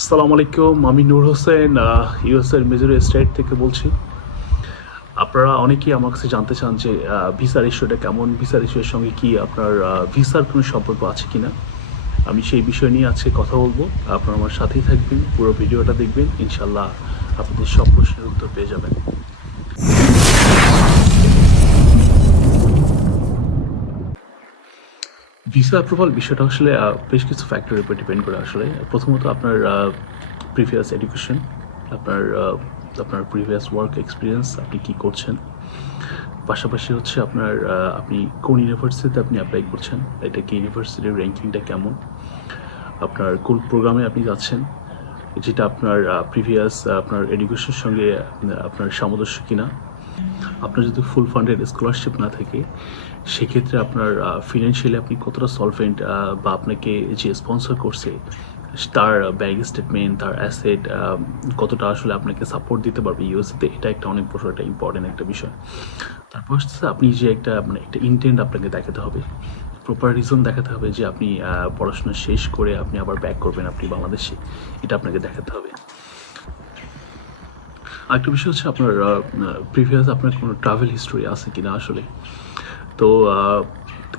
আসসালামু আলাইকুম, আমি নূর হোসেন ইউএসের মিজোরি স্টেট থেকে বলছি। আপনারা অনেকেই আমার কাছে জানতে চান যে ভিসার ইস্যুটা কেমন, ভিসার ইস্যুর সঙ্গে কি আপনার ভিসার কোনো সম্পর্ক আছে কিনা। আমি সেই বিষয় নিয়ে আজকে কথা বলবো। আপনারা আমার সাথেই থাকবেন, পুরো ভিডিওটা দেখবেন, ইনশাল্লাহ আপনাদের সব প্রশ্নের উত্তর পেয়ে যাবেন। ভিসা অ্যাপ্রুভাল বিষয়টা আসলে বেশ কিছু ফ্যাক্টরের উপর ডিপেন্ড করে। আসলে প্রথমত আপনার প্রিভিয়াস এডুকেশন, আপনার আপনার প্রিভিয়াস ওয়ার্ক এক্সপিরিয়েন্স, আপনি কি করছেন, পাশাপাশি হচ্ছে আপনার আপনি কোন ইউনিভার্সিটিতে আপনি অ্যাপ্লাই করছেন, এটা কি ইউনিভার্সিটির র্যাঙ্কিংটা কেমন, আপনার কোন প্রোগ্রামে আপনি যাচ্ছেন, যেটা আপনার প্রিভিয়াস আপনার এডুকেশনের সঙ্গে আপনার সামঞ্জস্য কিনা। আপনার যদি ফুল ফান্ডেড স্কলারশিপ না থাকে, সেক্ষেত্রে আপনার ফিনান্সিয়ালি আপনি কতটা সলভেন্ট, বা আপনাকে যে স্পন্সর করছে তার ব্যাংক স্টেটমেন্ট, তার অ্যাসেট কতটা আসলে আপনাকে সাপোর্ট দিতে পারবে ইউএসএতে, এটা একটা অনেক বড় একটা ইম্পর্টেন্ট একটা বিষয়। তারপর হচ্ছে আপনি যে একটা একটা ইন্টেন্ট আপনাকে দেখাতে হবে, প্রপার রিজন দেখাতে হবে যে আপনি পড়াশোনা শেষ করে আপনি আবার ব্যাক করবেন আপনি বাংলাদেশে, এটা আপনাকে দেখাতে হবে। আরেকটা বিষয় হচ্ছে আপনার প্রিভিয়াস আপনার কোনো ট্রাভেল হিস্টোরি আছে কিনা আসলে। তো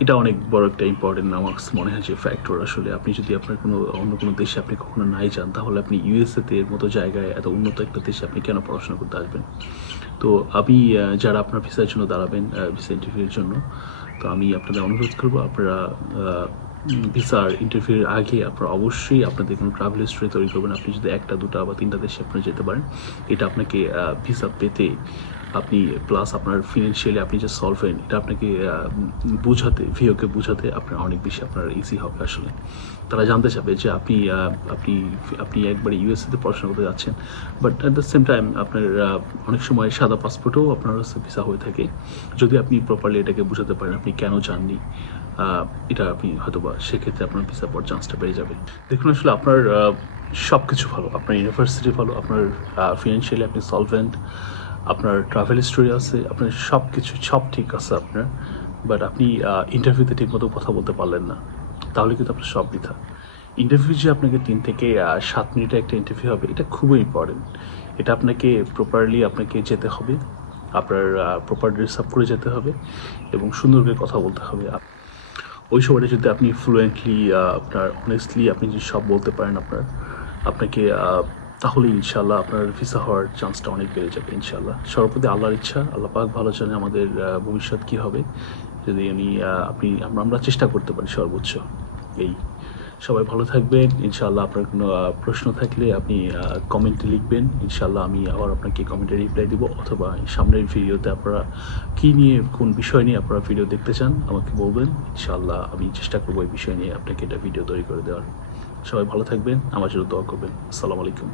এটা অনেক বড় একটা ইম্পর্টেন্ট আমার কাছে মনে হয় যে ফ্যাক্টর। আসলে আপনি যদি আপনার কোনো অন্য কোনো দেশে আপনি কখনো নাই যান, তাহলে আপনি ইউএসএতে এর মতো জায়গায় এত উন্নত একটা দেশে আপনি কেন পড়াশোনা করতে আসবেন। তো আমি যারা আপনার ভিসার জন্য দাঁড়াবেন, ভিসা ইন্টারভিউর জন্য, তো আমি আপনাদের অনুরোধ করবো আপনারা ভিসার ইন্টারভিউর আগে আপনারা অবশ্যই আপনাদের কোনো ট্রাভেল হিস্ট্রি তৈরি করবেন। আপনি যদি একটা দুটা বা তিনটা দেশে আপনারা যেতে পারেন, এটা আপনাকে ভিসা পেতে আপনি প্লাস আপনার ফিনান্সিয়ালি আপনি যে সলভেন্ট, এটা আপনাকে বোঝাতে, ভিওকে বোঝাতে আপনার অনেক বেশি আপনার ইজি হবে। আসলে তারা জানতে চাবে যে আপনি আপনি আপনি একবারে ইউএসএতে পড়াশোনা করতে যাচ্ছেন, but at the same time আপনার অনেক সময় সাদা পাসপোর্টেও আপনার ভিসা হয়ে থাকে। যদি আপনি প্রপারলি এটাকে বোঝাতে পারেন আপনি কেন চাননি, এটা আপনি হয়তো বা সেক্ষেত্রে আপনার ভিসা পাওয়ার চান্সটা বেড়ে যাবে। দেখুন আসলে আপনার সব কিছু ভালো, আপনার ইউনিভার্সিটি ভালো, আপনার ফিনান্সিয়ালি আপনি সলভেন্ট, আপনার ট্রাভেল হিস্টোরি আছে, আপনার সব কিছু সব ঠিক আছে আপনার, বাট আপনি ইন্টারভিউতে ঠিকমতো কথা বলতে পারলেন না, তাহলে কিন্তু আপনার সব বৃথা। ইন্টারভিউ যে আপনাকে 3 থেকে 7 মিনিটের একটা ইন্টারভিউ হবে, এটা খুবই ইম্পর্টেন্ট। এটা আপনাকে প্রপারলি আপনাকে যেতে হবে, আপনার প্রপার ড্রেস আপ করে যেতে হবে এবং সুন্দর করে কথা বলতে হবে। ওই সময়টা যদি আপনি ফ্লুয়েন্টলি আপনার অনেস্টলি আপনি যদি সব বলতে পারেন আপনাকে তাহলে ইনশাল্লাহ আপনার ভিসা হওয়ার চান্সটা অনেক বেড়ে যাবে ইনশাল্লাহ। সর্বপ্রতি আল্লাহর ইচ্ছা, আল্লাহ পাক ভালো জানে আমাদের ভবিষ্যৎ কী হবে। যদি আমরা চেষ্টা করতে পারি সর্বোচ্চ। এই সবাই ভালো থাকবেন ইনশাল্লাহ। আপনার কোনো প্রশ্ন থাকলে আপনি কমেন্টে লিখবেন, ইনশাল্লাহ আমি আবার আপনাকে কমেন্টে রিপ্লাই দিব, অথবা সামনের ভিডিওতে আপনারা কী নিয়ে কোন বিষয় নিয়ে আপনারা ভিডিও দেখতে চান আমাকে বলবেন, ইনশাল্লাহ আমি চেষ্টা করবো এই বিষয় নিয়ে আপনাকে এটা ভিডিও তৈরি করে দেওয়ার। সবাই ভালো থাকবেন, আমার জন্য দোয়া করবেন। আসসালামু আলাইকুম।